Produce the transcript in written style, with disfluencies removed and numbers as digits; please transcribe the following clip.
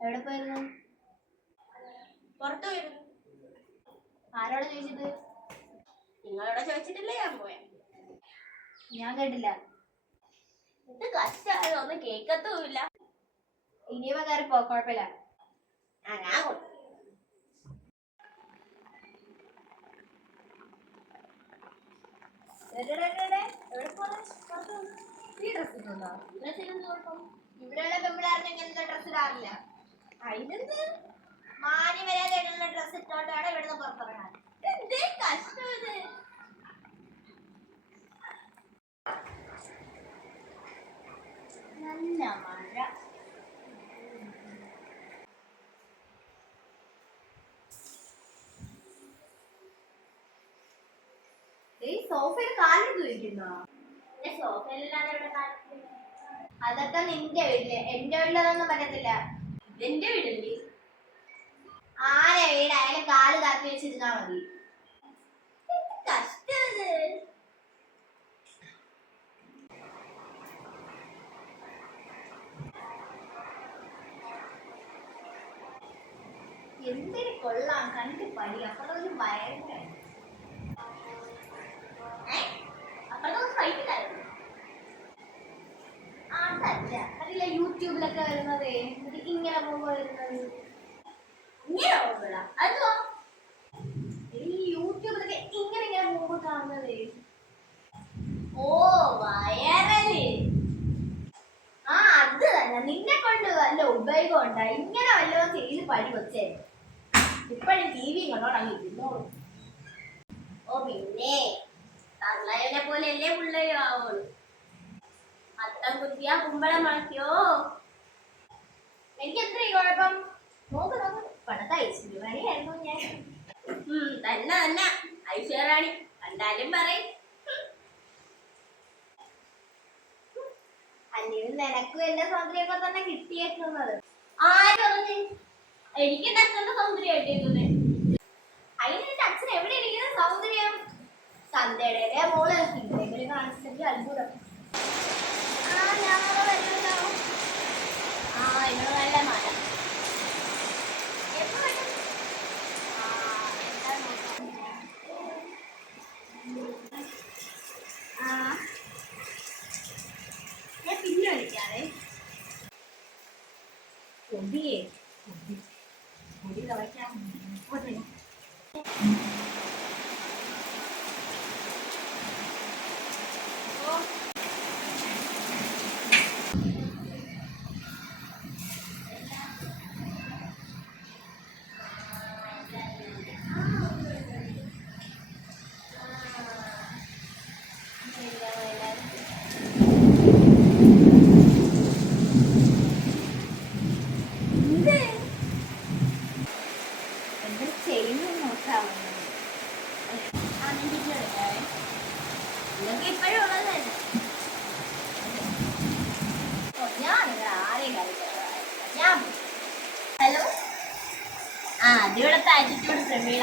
എവിടെ പോയിരുന്നു? പുറത്തു പോയിരുന്നു. ആരോടെ ചോദിച്ചത്? നിങ്ങളോട് ചോദിച്ചിട്ടില്ലേ ഞാൻ പോയ? ഞാൻ കേട്ടില്ല. ഇത് കഷ്ടമായത് ഒന്നും കേക്കത്തുമില്ല. ഇനിയപ്പോ കയറി പോ, കുഴപ്പമില്ല. ഞാൻ ഇവിടെയുള്ള പെമ്പിളാരുടെ ഇങ്ങനത്തെ ഡ്രസ് ഇടാറില്ല. അതിനെന്ത് മാന്യമര്യാദയായിട്ടുള്ള ഡ്രസ് ഇട്ടോണ്ടാണ് ഇവിടുന്ന് പുറത്തിറങ്ങാൻ. എന്തേ കഷ്ടം ഇത്? നല്ല മഴ. സോഫയിൽ കാലിട്ട് ഇരിക്കുന്നോ? സോഫയിലാണ് ഇവിടെ അതൊക്കെ നിന്റെ വീട്ടില്, എന്റെ വീട്ടിലതൊന്നും പറ്റത്തില്ല. എന്റെ വീടല്ലേ? ആരെ വീടായാലും കാല് കാപ്പി വെച്ചിരുന്നാ മതി. കഷ്ടം എന്തിനു കൊള്ളാം, കണ്ടു പടി. അപ്പുറത്തൊരു ഭയങ്കര അതല്ല, അതില്ല യൂട്യൂബിലൊക്കെ വരുന്നതേ, ഇങ്ങനെ പോകുമ്പോ വരുന്നത്. ഇങ്ങനെ പോകുമ്പോഴാ അതുവാ ഈ യൂട്യൂബിലൊക്കെ ഇങ്ങനെ ഇങ്ങനെ പോകുമ്പോ കാണുന്നതേ. ഓ വയറല്. അത് തന്നെ. നിന്നെ കൊണ്ട് വല്ല ഉപയോഗം ഉണ്ടാ? ഇങ്ങനെ വല്ലതും ചെയ്ത് പടി വെച്ചേ. ഇപ്പഴും TV കണ്ടോണ്ടങ്ങ് ഇരുന്നോളൂ. ഓ പിന്നെ തള്ളയനെ പോലെയല്ലേ പിള്ളേരും ആവുള്ളൂ. അത്തം കുത്തിയാ കുമ്പളം മുളയ്ക്കോ? എനിക്ക് എത്ര കുഴപ്പം? നോക്ക് നോക്ക്, പണ്ടത്തെ ഐശ്വര്യറാണിയായിരുന്നു ഞാൻ. തന്നെ തന്നെ ഐശ്വര്യറാണി കണ്ടാലും പറയും. അല്ലെങ്കിൽ നിനക്കും എന്റെ സൗന്ദര്യമൊക്കെ തന്നെ കിട്ടിയേക്കുന്നത്. ആര് പറഞ്ഞു എനിക്ക് എന്റെ അച്ഛന്റെ സൗന്ദര്യം കിട്ടിയേക്കുന്നത്? അതിന് എന്റെ അച്ഛൻ എവിടെ ഇരിക്കുന്ന സൗന്ദര്യം? തന്തയുടെ മോള് ഇങ്ങനെ കാണിച്ചിട്ടെങ്കിൽ അത്ഭുതം. ഇന്ന് നല്ല മഴ. ഞാൻ പിന്നെ വിളിക്കാതെ. കൊതിയേ കൊതി കളയ്ക്കാൻ. ഇതൊക്കെ ഇപ്പോഴും ഉള്ളത് തന്നെ. ഹലോ. അതിവിടത്തെ ആറ്റിറ്റ്യൂഡ് പ്രമീള.